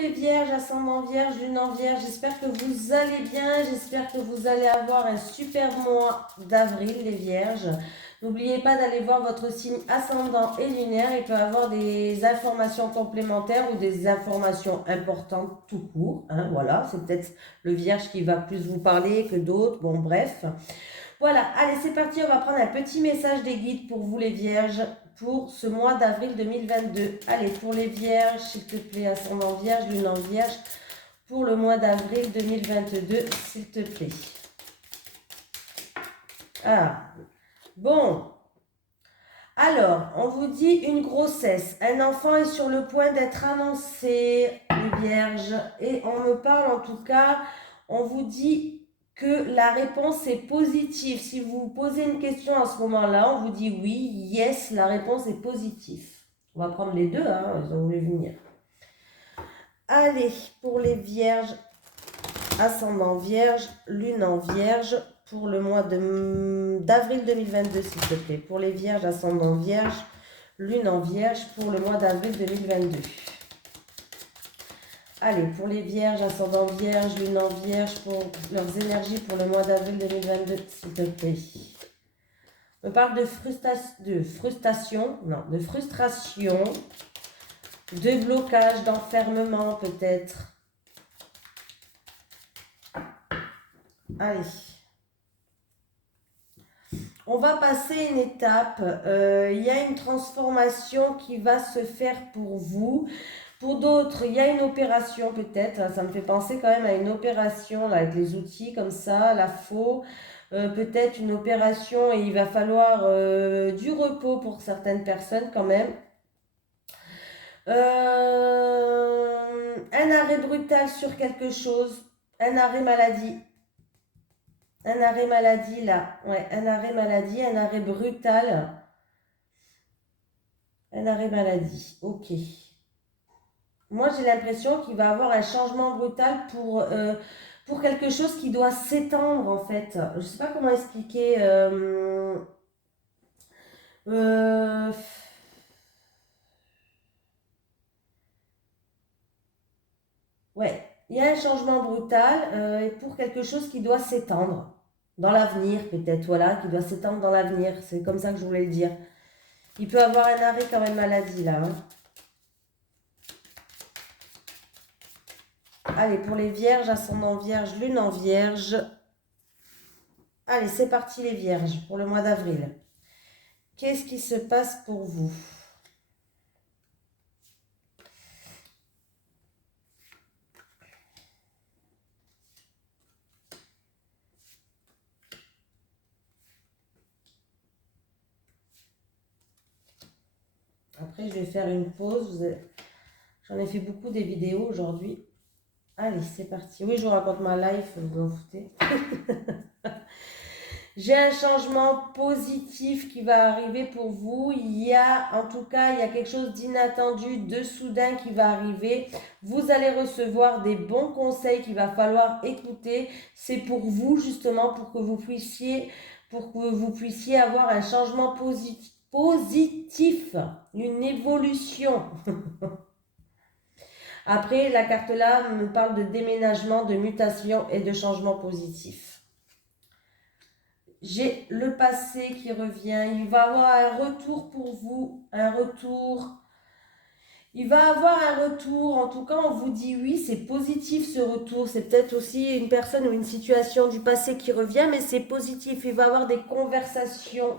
les vierges, ascendant vierge, lune en vierge. J'espère que vous allez bien. J'espère que vous allez avoir un super mois d'avril, les vierges. N'oubliez pas d'aller voir votre signe ascendant et lunaire. Il peut y avoir des informations complémentaires ou des informations importantes tout court. Hein, voilà, c'est peut-être le vierge qui va plus vous parler que d'autres. Bon, bref. Voilà, allez, c'est parti. On va prendre un petit message des guides pour vous, les vierges, pour ce mois d'avril 2022. Allez, pour les vierges, s'il te plaît, ascendant vierge, lune en vierge, pour le mois d'avril 2022, s'il te plaît. Ah, bon. Alors, on vous dit une grossesse. Un enfant est sur le point d'être annoncé, les vierges. Et on me parle, en tout cas, on vous dit que la réponse est positive. Si vous vous posez une question à ce moment-là, on vous dit oui, yes, la réponse est positive. On va prendre les deux, hein, ils ont voulu venir. Allez, pour les vierges, ascendant vierge, lune en vierge, pour le mois d'avril 2022, s'il te plaît. Pour les vierges, ascendant vierge, lune en vierge, pour le mois d'avril 2022. Allez, pour les vierges, ascendant vierge, lune en vierge, pour leurs énergies pour le mois d'avril 2022, s'il te plaît. On me parle de frustration, de blocage, d'enfermement peut-être. Allez. On va passer une étape. Il y a une transformation qui va se faire pour vous. Pour d'autres, il y a une opération peut-être. Ça me fait penser quand même à une opération là, avec les outils comme ça, la faux. Peut-être une opération et il va falloir du repos pour certaines personnes quand même. Un arrêt brutal sur quelque chose. Un arrêt maladie. Un arrêt maladie là. Ouais, un arrêt maladie, un arrêt brutal. Un arrêt maladie. Ok. Moi, j'ai l'impression qu'il va y avoir un changement brutal pour quelque chose qui doit s'étendre, en fait. Je ne sais pas comment expliquer. Euh, ouais, il y a un changement brutal et pour quelque chose qui doit s'étendre dans l'avenir, peut-être, voilà, qui doit s'étendre dans l'avenir. C'est comme ça que je voulais le dire. Il peut y avoir un arrêt quand même maladie, là. Hein. Allez, pour les vierges, ascendant vierge, lune en vierge. Allez, c'est parti les vierges pour le mois d'avril. Qu'est-ce qui se passe pour vous? Après, je vais faire une pause. J'en ai fait beaucoup des vidéos aujourd'hui. Allez, c'est parti. Oui, je vous raconte ma life, vous vous en foutez. J'ai un changement positif qui va arriver pour vous. Il y a, en tout cas, il y a quelque chose d'inattendu, de soudain qui va arriver. Vous allez recevoir des bons conseils qu'il va falloir écouter. C'est pour vous, justement, pour que vous puissiez avoir un changement positif, une évolution. Après, la carte là me parle de déménagement, de mutation et de changement positif. J'ai le passé qui revient. Il va y avoir un retour pour vous. Un retour. Il va y avoir un retour. En tout cas, on vous dit oui, c'est positif ce retour. C'est peut-être aussi une personne ou une situation du passé qui revient, mais c'est positif. Il va y avoir des conversations,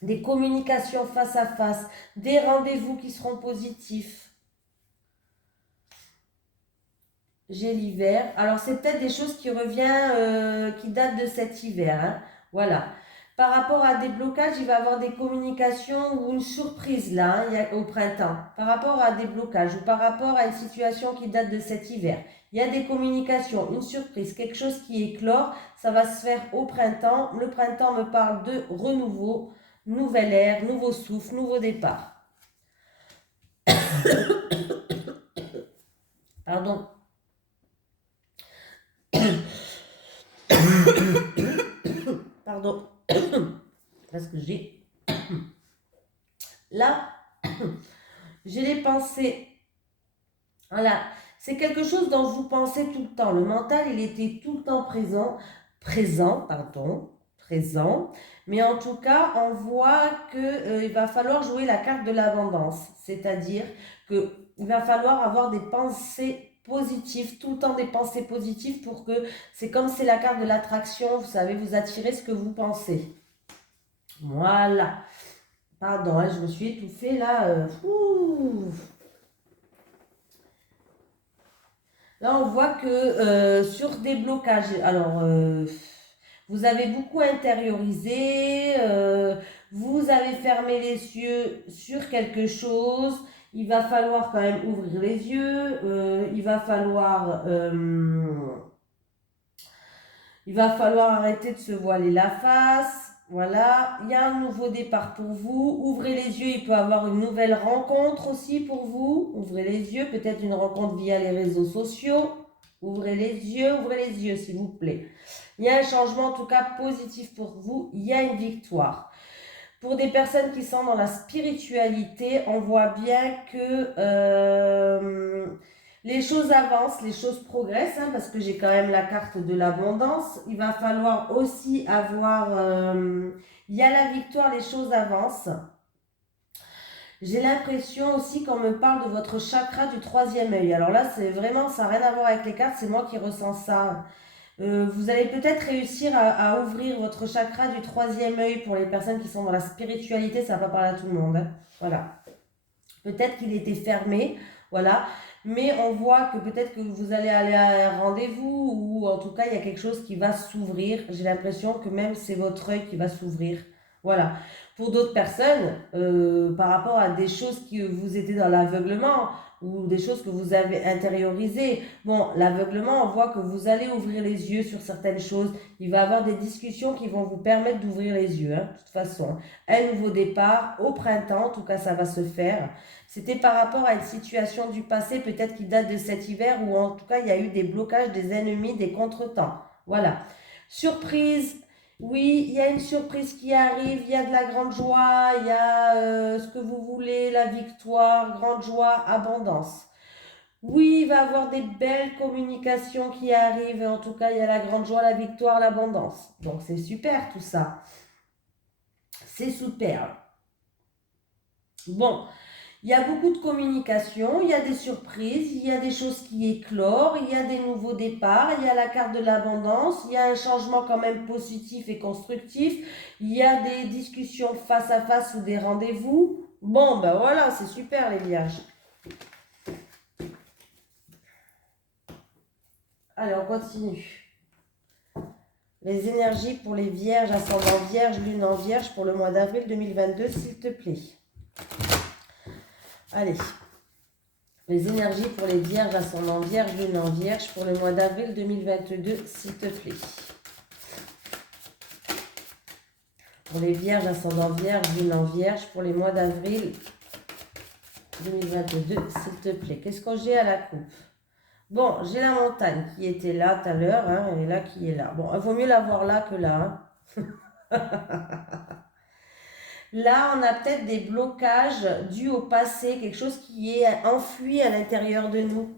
des communications face à face, des rendez-vous qui seront positifs. J'ai l'hiver. Alors, c'est peut-être des choses qui reviennent, qui datent de cet hiver. Hein. Voilà. Par rapport à des blocages, il va y avoir des communications ou une surprise là, hein, au printemps. Par rapport à des blocages ou par rapport à une situation qui date de cet hiver. Il y a des communications, une surprise, quelque chose qui éclore. Ça va se faire au printemps. Le printemps me parle de renouveau, nouvelle ère, nouveau souffle, nouveau départ. Pardon. Pardon. Parce que j'ai... Là, j'ai les pensées. Voilà. C'est quelque chose dont vous pensez tout le temps. Le mental, il était tout le temps présent. Mais en tout cas, on voit qu'il va falloir jouer la carte de l'abondance. C'est-à-dire qu'il va falloir avoir des pensées positives, tout le temps des pensées positives pour que, c'est comme c'est la carte de l'attraction, vous savez, vous attirez ce que vous pensez. Voilà. Pardon, hein, je me suis étouffée là. Là, on voit que sur des blocages, alors vous avez beaucoup intériorisé, vous avez fermé les yeux sur quelque chose. Il va falloir quand même ouvrir les yeux. Il va falloir arrêter de se voiler la face. Voilà, il y a un nouveau départ pour vous. Ouvrez les yeux, il peut y avoir une nouvelle rencontre aussi pour vous. Ouvrez les yeux, peut-être une rencontre via les réseaux sociaux. Ouvrez les yeux s'il vous plaît. Il y a un changement en tout cas positif pour vous, il y a une victoire. Pour des personnes qui sont dans la spiritualité, on voit bien que les choses avancent, les choses progressent, hein, parce que j'ai quand même la carte de l'abondance. Il va falloir aussi avoir... il y a la victoire, les choses avancent. J'ai l'impression aussi qu'on me parle de votre chakra du troisième œil. Alors là, c'est vraiment, ça n'a rien à voir avec les cartes, c'est moi qui ressens ça. Vous allez peut-être réussir à ouvrir votre chakra du troisième œil pour les personnes qui sont dans la spiritualité, ça va pas parler à tout le monde, hein. Voilà. Peut-être qu'il était fermé, voilà. Mais on voit que peut-être que vous allez aller à un rendez-vous ou en tout cas, il y a quelque chose qui va s'ouvrir. J'ai l'impression que même c'est votre œil qui va s'ouvrir. Voilà. Pour d'autres personnes, par rapport à des choses qui vous étaient dans l'aveuglement ou des choses que vous avez intériorisées. Bon, l'aveuglement, on voit que vous allez ouvrir les yeux sur certaines choses. Il va y avoir des discussions qui vont vous permettre d'ouvrir les yeux, hein, de toute façon. Un nouveau départ au printemps, en tout cas, ça va se faire. C'était par rapport à une situation du passé, peut-être qui date de cet hiver, où en tout cas, il y a eu des blocages, des ennemis, des contretemps. Voilà. Surprise. Oui, il y a une surprise qui arrive, il y a de la grande joie, il y a ce que vous voulez, la victoire, grande joie, abondance. Oui, il va y avoir des belles communications qui arrivent, et en tout cas, il y a la grande joie, la victoire, l'abondance. Donc, c'est super tout ça. C'est super. Bon, il y a beaucoup de communication, il y a des surprises, il y a des choses qui éclorent, il y a des nouveaux départs, il y a la carte de l'abondance, il y a un changement quand même positif et constructif, il y a des discussions face à face ou des rendez-vous. Bon, ben voilà, c'est super les vierges. Allez, on continue. Les énergies pour les vierges, ascendant vierge, lune en vierge pour le mois d'avril 2022, s'il te plaît. Allez, les énergies pour les vierges, ascendant vierge, lune en vierge pour le mois d'avril 2022, s'il te plaît. Pour les vierges, ascendant vierge, lune en vierge pour les mois d'avril 2022, s'il te plaît. Qu'est-ce que j'ai à la coupe? Bon, j'ai la montagne qui était là tout à l'heure, hein, et là qui est là. Bon, il vaut mieux la voir là que là. Hein. Là, on a peut-être des blocages dus au passé, quelque chose qui est enfoui à l'intérieur de nous.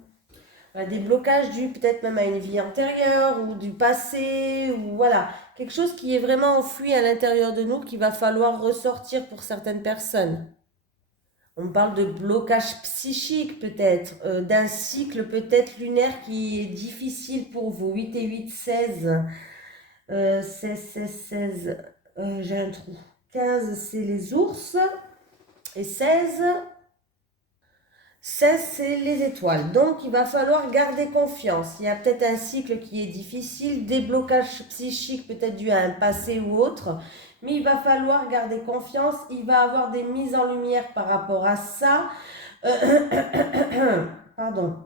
Des blocages dus peut-être même à une vie antérieure ou du passé, ou voilà. Quelque chose qui est vraiment enfoui à l'intérieur de nous qu'il va falloir ressortir pour certaines personnes. On parle de blocage psychique peut-être, d'un cycle peut-être lunaire qui est difficile pour vous. 8 et 8, 16. 16. J'ai un trou. 15, c'est les ours. Et 16, c'est les étoiles. Donc, il va falloir garder confiance. Il y a peut-être un cycle qui est difficile, des blocages psychiques peut-être dus à un passé ou autre. Mais il va falloir garder confiance. Il va y avoir des mises en lumière par rapport à ça. Pardon.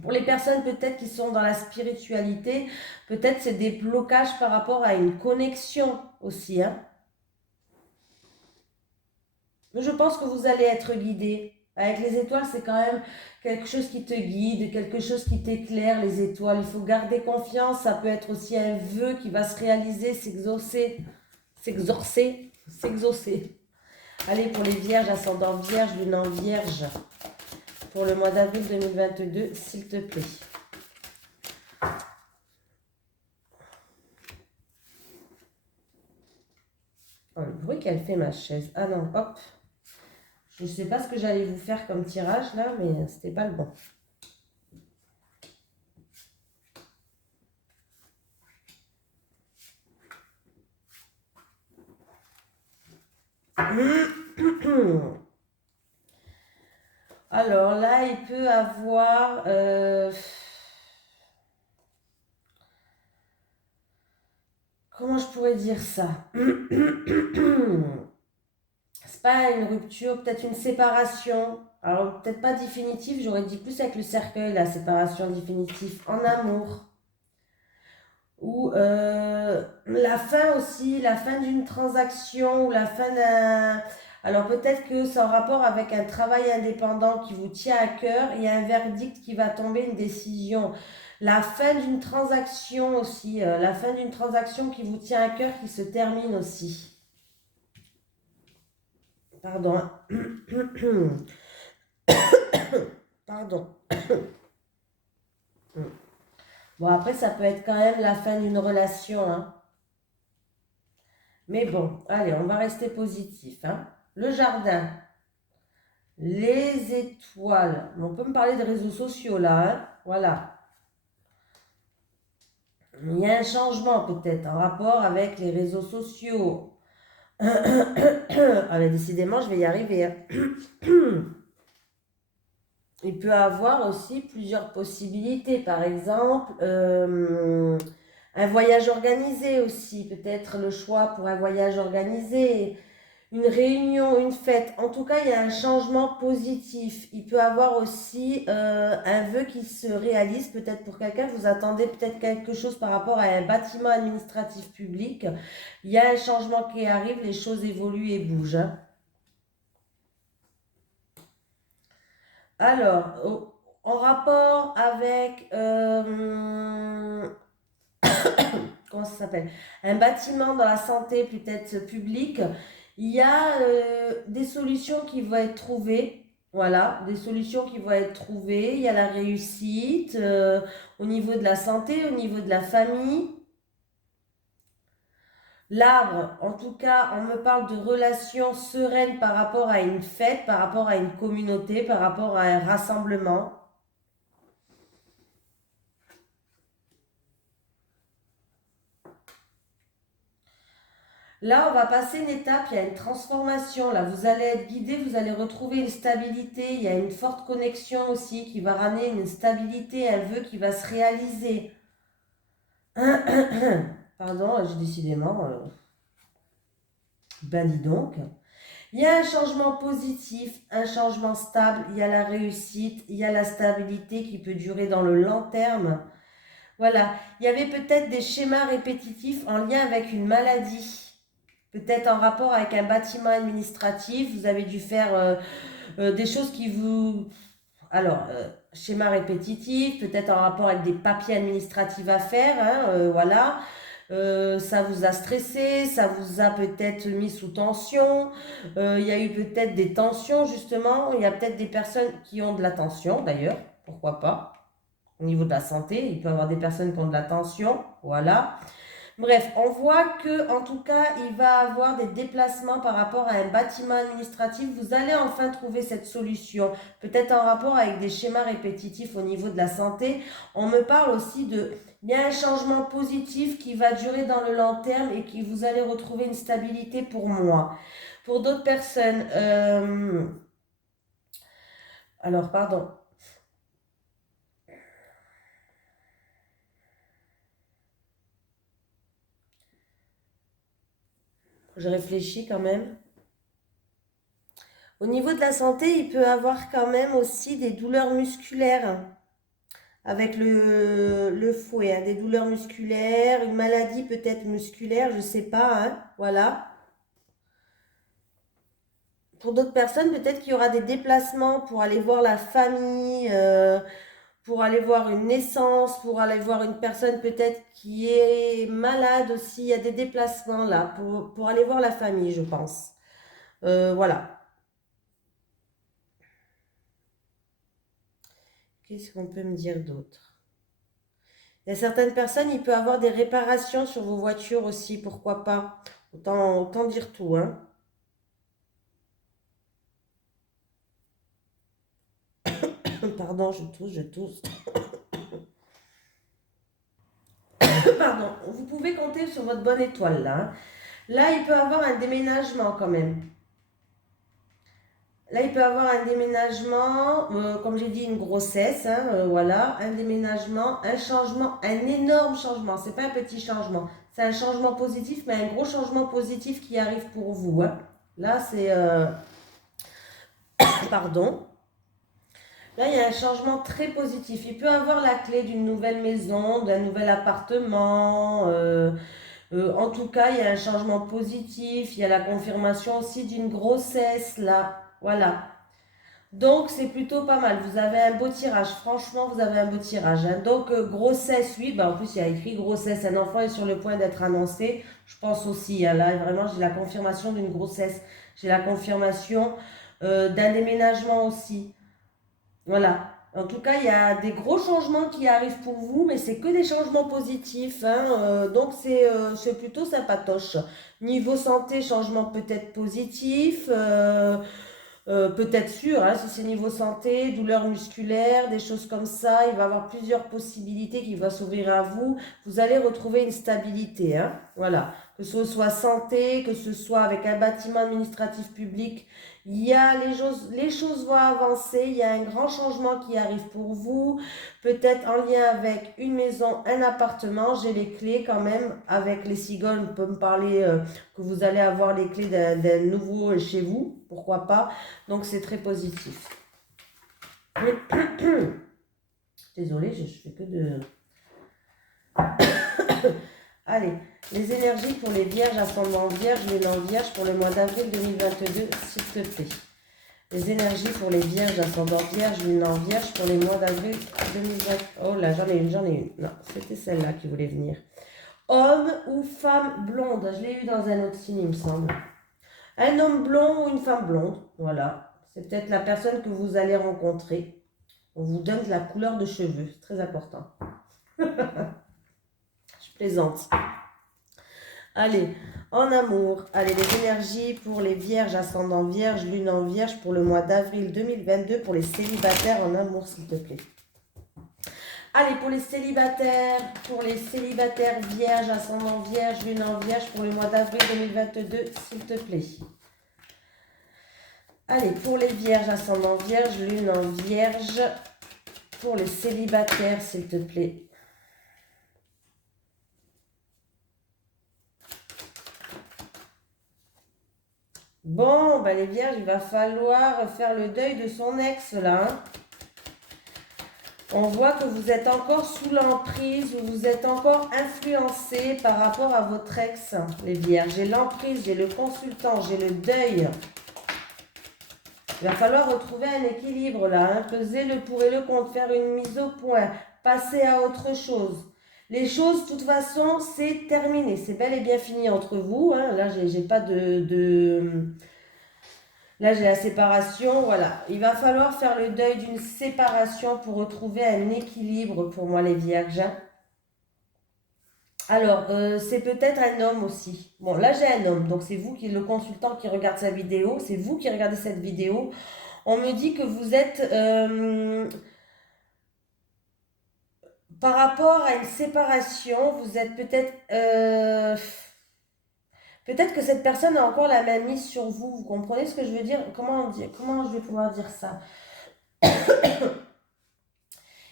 Pour les personnes peut-être qui sont dans la spiritualité, peut-être c'est des blocages par rapport à une connexion aussi, hein. Mais je pense que vous allez être guidé. Avec les étoiles, c'est quand même quelque chose qui te guide, quelque chose qui t'éclaire, les étoiles. Il faut garder confiance. Ça peut être aussi un vœu qui va se réaliser, s'exaucer. Allez, pour les vierges, ascendant vierge, lune en vierge. pour le mois d'avril 2022, s'il te plaît. Oh, le bruit qu'elle fait, ma chaise. Ah non, hop. Je ne sais pas ce que j'allais vous faire comme tirage là, mais c'était pas le bon. Alors là, il peut avoir... comment je pourrais dire ça? C'est pas une rupture, peut-être une séparation. Alors peut-être pas définitive, j'aurais dit plus avec le cercueil, la séparation définitive en amour. Ou la fin aussi, la fin d'une transaction ou la fin d'un... Alors peut-être que c'est en rapport avec un travail indépendant qui vous tient à cœur. Il y a un verdict qui va tomber, une décision. La fin d'une transaction aussi, la fin d'une transaction qui vous tient à cœur qui se termine aussi. Pardon. Pardon. Bon, après, ça peut être quand même la fin d'une relation, hein. Mais bon, allez, on va rester positif, hein. Le jardin, les étoiles. On peut me parler des réseaux sociaux, là, hein. Voilà. Il y a un changement peut-être en rapport avec les réseaux sociaux. Allez, décidément, je vais y arriver, hein. Il peut avoir aussi plusieurs possibilités. Par exemple, un voyage organisé aussi. Peut-être le choix pour un voyage organisé, une réunion, une fête. En tout cas, il y a un changement positif. Il peut avoir aussi un vœu qui se réalise. Peut-être pour quelqu'un, vous attendez peut-être quelque chose par rapport à un bâtiment administratif public. Il y a un changement qui arrive, les choses évoluent et bougent, hein. Alors, en rapport avec, comment ça s'appelle? Un bâtiment dans la santé peut-être publique, il y a des solutions qui vont être trouvées. Voilà, des solutions qui vont être trouvées. Il y a la réussite au niveau de la santé, au niveau de la famille. L'arbre, en tout cas, on me parle de relations sereines par rapport à une fête, par rapport à une communauté, par rapport à un rassemblement. Là, on va passer une étape, il y a une transformation. Là, vous allez être guidé, vous allez retrouver une stabilité. Il y a une forte connexion aussi qui va ramener une stabilité, un vœu qui va se réaliser. Pardon, j'ai décidément... ben dis donc. Il y a un changement positif, un changement stable, il y a la réussite, il y a la stabilité qui peut durer dans le long terme. Voilà, il y avait peut-être des schémas répétitifs en lien avec une maladie. Peut-être en rapport avec un bâtiment administratif, vous avez dû faire des choses qui vous... Alors, schéma répétitif, peut-être en rapport avec des papiers administratifs à faire, hein, voilà. Ça vous a stressé, ça vous a peut-être mis sous tension. Il y a eu peut-être des tensions, justement. Il y a peut-être des personnes qui ont de la tension, d'ailleurs, pourquoi pas. Au niveau de la santé, il peut y avoir des personnes qui ont de la tension, voilà. Bref, on voit que en tout cas, il va avoir des déplacements par rapport à un bâtiment administratif. Vous allez enfin trouver cette solution, peut-être en rapport avec des schémas répétitifs au niveau de la santé. On me parle aussi de, il y a un changement positif qui va durer dans le long terme et qui vous allez retrouver une stabilité pour moi. Pour d'autres personnes, alors pardon. Je réfléchis quand même. Au niveau de la santé, il peut avoir quand même aussi des douleurs musculaires avec le fouet, hein, des douleurs musculaires, une maladie peut-être musculaire, je ne sais pas, hein, voilà. Pour d'autres personnes, peut-être qu'il y aura des déplacements pour aller voir la famille, pour aller voir une naissance, pour aller voir une personne peut-être qui est malade aussi. Il y a des déplacements là pour aller voir la famille, je pense. Voilà. Qu'est-ce qu'on peut me dire d'autre? Il y a certaines personnes, il peut avoir des réparations sur vos voitures aussi, pourquoi pas? Autant dire tout, hein. Pardon, je tousse. Pardon, vous pouvez compter sur votre bonne étoile là, hein. Là, il peut avoir un déménagement quand même. Là, il peut avoir un déménagement, comme j'ai dit, une grossesse, hein, voilà, un déménagement, un changement, un énorme changement. C'est pas un petit changement, c'est un changement positif, mais un gros changement positif qui arrive pour vous, hein. Là, c'est, pardon. Là, il y a un changement très positif. Il peut avoir la clé d'une nouvelle maison, d'un nouvel appartement. En tout cas, il y a un changement positif. Il y a la confirmation aussi d'une grossesse, là. Voilà. Donc, c'est plutôt pas mal. Vous avez un beau tirage. Franchement, vous avez un beau tirage, hein. Donc, grossesse, oui. Ben, en plus, il y a écrit grossesse. Un enfant est sur le point d'être annoncé. Je pense aussi, hein. Là, vraiment, j'ai la confirmation d'une grossesse. J'ai la confirmation d'un déménagement aussi. Voilà. En tout cas, il y a des gros changements qui arrivent pour vous, mais c'est que des changements positifs, hein. Donc, c'est plutôt sympatoche. Niveau santé, changement peut-être positif. Peut-être sûr, hein, si c'est niveau santé, douleurs musculaires, des choses comme ça, il va y avoir plusieurs possibilités qui vont s'ouvrir à vous. Vous allez retrouver une stabilité, hein, voilà. Que ce soit santé, que ce soit avec un bâtiment administratif public, il y a les choses vont avancer, il y a un grand changement qui arrive pour vous, peut-être en lien avec une maison, un appartement. J'ai les clés quand même, avec les cigognes, on peut me parler que vous allez avoir les clés d'un nouveau chez vous, pourquoi pas. Donc c'est très positif. Désolée, je fais que de... Allez, les énergies pour les vierges, ascendant vierge, lune en vierge pour le mois d'avril 2022, s'il te plaît. Les énergies pour les vierges, ascendant vierge, lune en vierge pour les mois d'avril 2020. Oh là, j'en ai une. Non, c'était celle-là qui voulait venir. Homme ou femme blonde. Je l'ai eu dans un autre signe, il me semble. Un homme blond ou une femme blonde. Voilà. C'est peut-être la personne que vous allez rencontrer. On vous donne la couleur de cheveux. C'est très important. Je plaisante. Allez, en amour. Allez, les énergies pour les vierges, ascendant vierge, lune en vierge pour le mois d'avril 2022 pour les célibataires en amour, s'il te plaît. Allez, pour les célibataires vierges, ascendant vierge, lune en vierge pour le mois d'avril 2022, s'il te plaît. Allez, pour les vierges, ascendant vierge, lune en vierge, pour les célibataires, s'il te plaît. Bon, bah les vierges, il va falloir faire le deuil de son ex, là, hein. On voit que vous êtes encore sous l'emprise ou vous êtes encore influencé par rapport à votre ex, les vierges. J'ai l'emprise, j'ai le consultant, j'ai le deuil. Il va falloir retrouver un équilibre là, hein. Peser le pour et le contre, faire une mise au point, passer à autre chose. Les choses, de toute façon, c'est terminé. C'est bel et bien fini entre vous, hein. Là, j'ai pas Là, j'ai la séparation, voilà. Il va falloir faire le deuil d'une séparation pour retrouver un équilibre pour moi, les vierges. Alors, c'est peut-être un homme aussi. Bon, là, j'ai un homme. Donc, c'est vous qui, le consultant qui regarde sa vidéo. C'est vous qui regardez cette vidéo. On me dit que vous êtes... par rapport à une séparation, vous êtes peut-être... peut-être que cette personne a encore la main mise sur vous. Vous comprenez ce que je veux dire? Comment je vais pouvoir dire ça?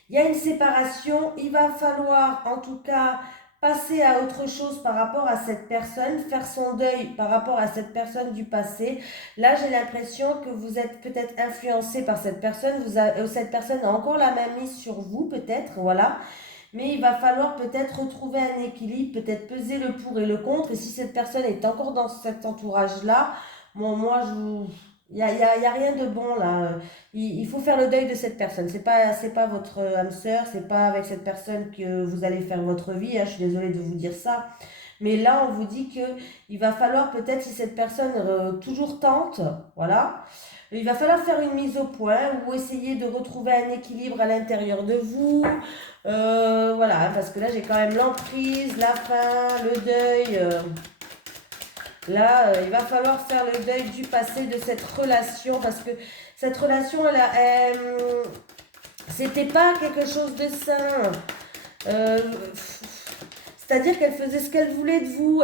Il y a une séparation, il va falloir en tout cas passer à autre chose par rapport à cette personne, faire son deuil par rapport à cette personne du passé. Là, j'ai l'impression que vous êtes peut-être influencé par cette personne, cette personne a encore la main mise sur vous peut-être, voilà. Mais il va falloir peut-être retrouver un équilibre, peut-être peser le pour et le contre. Et si cette personne est encore dans cet entourage-là, bon, moi, il n'y a rien de bon là. Il faut faire le deuil de cette personne. C'est pas votre âme sœur, c'est pas avec cette personne que vous allez faire votre vie, hein. Je suis désolée de vous dire ça. Mais là, on vous dit que il va falloir peut-être, si cette personne toujours tente, voilà, Il va falloir faire une mise au point ou essayer de retrouver un équilibre à l'intérieur de vous. Voilà, parce que là, j'ai quand même l'emprise, la fin, le deuil. Là, il va falloir faire le deuil du passé de cette relation parce que cette relation, c'était pas quelque chose de sain. Euh, C'est-à-dire qu'elle faisait ce qu'elle voulait de vous.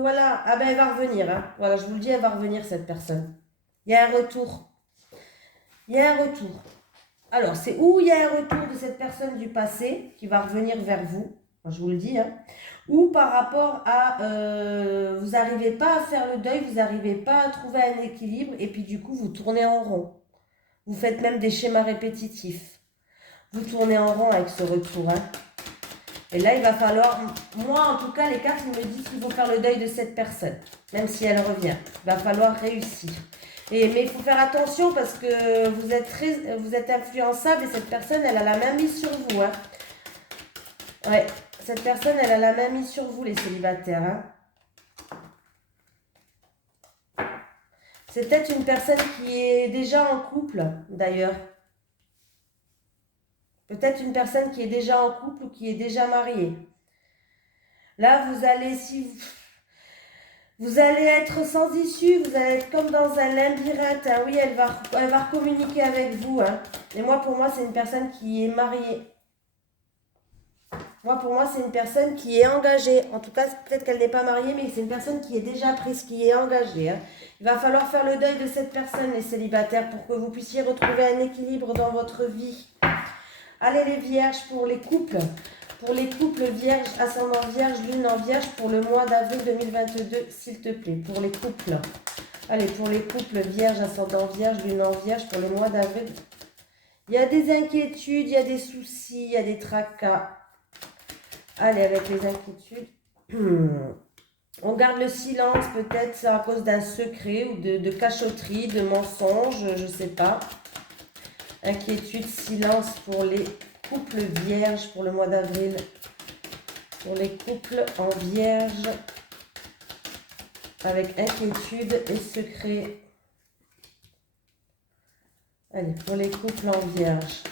Voilà. Ah ben, elle va revenir. Hein. Voilà, je vous le dis, elle va revenir, cette personne. Il y a un retour. Il y a un retour. Alors, c'est où il y a un retour de cette personne du passé qui va revenir vers vous. Moi, je vous le dis. Hein. Ou par rapport à... vous n'arrivez pas à faire le deuil, vous n'arrivez pas à trouver un équilibre. Et puis, du coup, vous tournez en rond. Vous faites même des schémas répétitifs. Vous tournez en rond avec ce retour. Hein. Et là, il va falloir, moi en tout cas, les cartes me disent qu'il faut faire le deuil de cette personne, même si elle revient. Il va falloir réussir. Mais il faut faire attention parce que vous êtes influençable et cette personne, elle a la main mise sur vous. Hein. Ouais, cette personne, elle a la main mise sur vous, les célibataires. Hein. C'est peut-être une personne qui est déjà en couple, d'ailleurs. Peut-être une personne qui est déjà en couple ou qui est déjà mariée. Là, vous allez, vous allez être sans issue, vous allez être comme dans un labyrinthe. Hein. Oui, elle va communiquer avec vous. Hein. Et moi, pour moi, c'est une personne qui est mariée. Moi, pour moi, c'est une personne qui est engagée. En tout cas, peut-être qu'elle n'est pas mariée, mais c'est une personne qui est déjà prise, qui est engagée. Hein. Il va falloir faire le deuil de cette personne, les célibataires, pour que vous puissiez retrouver un équilibre dans votre vie. Allez les vierges, pour les couples vierges, ascendant vierge, lune en vierge, pour le mois d'avril 2022, s'il te plaît, pour les couples. Allez, pour les couples vierges, ascendant vierge, lune en vierge, pour le mois d'avril. Il y a des inquiétudes, il y a des soucis, il y a des tracas. Allez, avec les inquiétudes. On garde le silence, peut-être à cause d'un secret ou de cachotterie, de mensonge, je ne sais pas. Inquiétude, silence pour les couples vierges pour le mois d'avril. Pour les couples en vierge. Avec inquiétude et secret. Allez, pour les couples en vierge.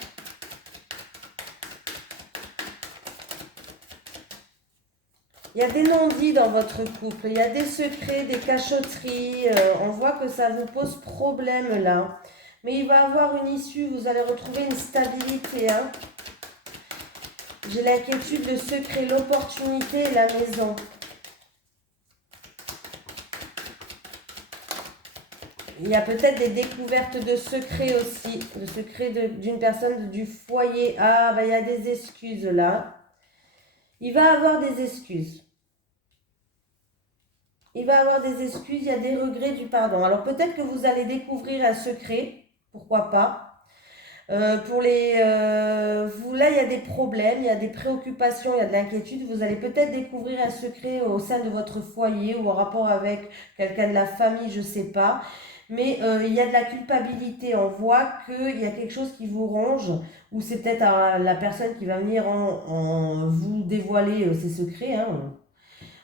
Il y a des non-dits dans votre couple. Il y a des secrets, des cachotteries. On voit que ça vous pose problème là. Mais il va avoir une issue, vous allez retrouver une stabilité. Hein. J'ai l'inquiétude, le secret, l'opportunité et la maison. Il y a peut-être des découvertes de secrets aussi. Le secret d'une personne du foyer. Ah, ben il y a des excuses là. Il va avoir des excuses. Il va avoir des excuses, il y a des regrets, du pardon. Alors peut-être que vous allez découvrir un secret. Pourquoi pas. Pour les, vous, là, il y a des problèmes, il y a des préoccupations, il y a de l'inquiétude. Vous allez peut-être découvrir un secret au sein de votre foyer ou en rapport avec quelqu'un de la famille, je ne sais pas. Mais il y a de la culpabilité. On voit qu'il y a quelque chose qui vous ronge ou c'est peut-être la personne qui va venir vous dévoiler ses secrets. Hein.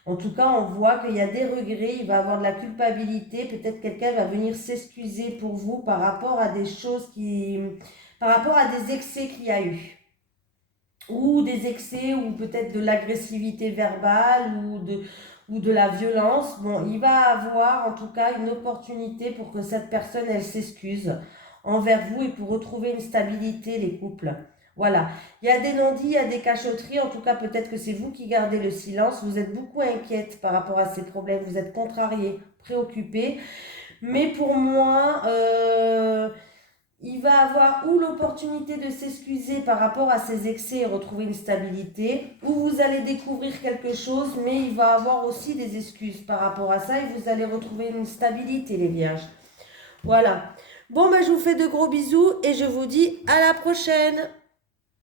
En tout cas, on voit qu'il y a des regrets, il va avoir de la culpabilité. Peut-être quelqu'un va venir s'excuser pour vous par rapport à des choses par rapport à des excès qu'il y a eu. Ou des excès, ou peut-être de l'agressivité verbale, ou de la violence. Bon, il va avoir en tout cas une opportunité pour que cette personne, elle s'excuse envers vous et pour retrouver une stabilité, les couples. Voilà, il y a des non-dits, il y a des cachotteries, en tout cas peut-être que c'est vous qui gardez le silence, vous êtes beaucoup inquiète par rapport à ces problèmes, vous êtes contrarié, préoccupé, mais pour moi, il va avoir ou l'opportunité de s'excuser par rapport à ses excès et retrouver une stabilité, ou vous allez découvrir quelque chose, mais il va avoir aussi des excuses par rapport à ça et vous allez retrouver une stabilité, les vierges. Voilà. Bon, ben, je vous fais de gros bisous et je vous dis à la prochaine.